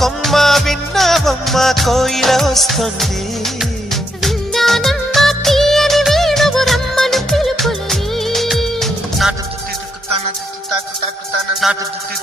కొమ్మ విన్నావమ్మ కోయిల వస్తుంది. విన్నానమ్మ తీయని వేణువు రమ్మను పిలుపులని. నాటు తుత్తి తుక్కుతాన తుత్తి తాకు తాకుతాన నాటు తుత్తి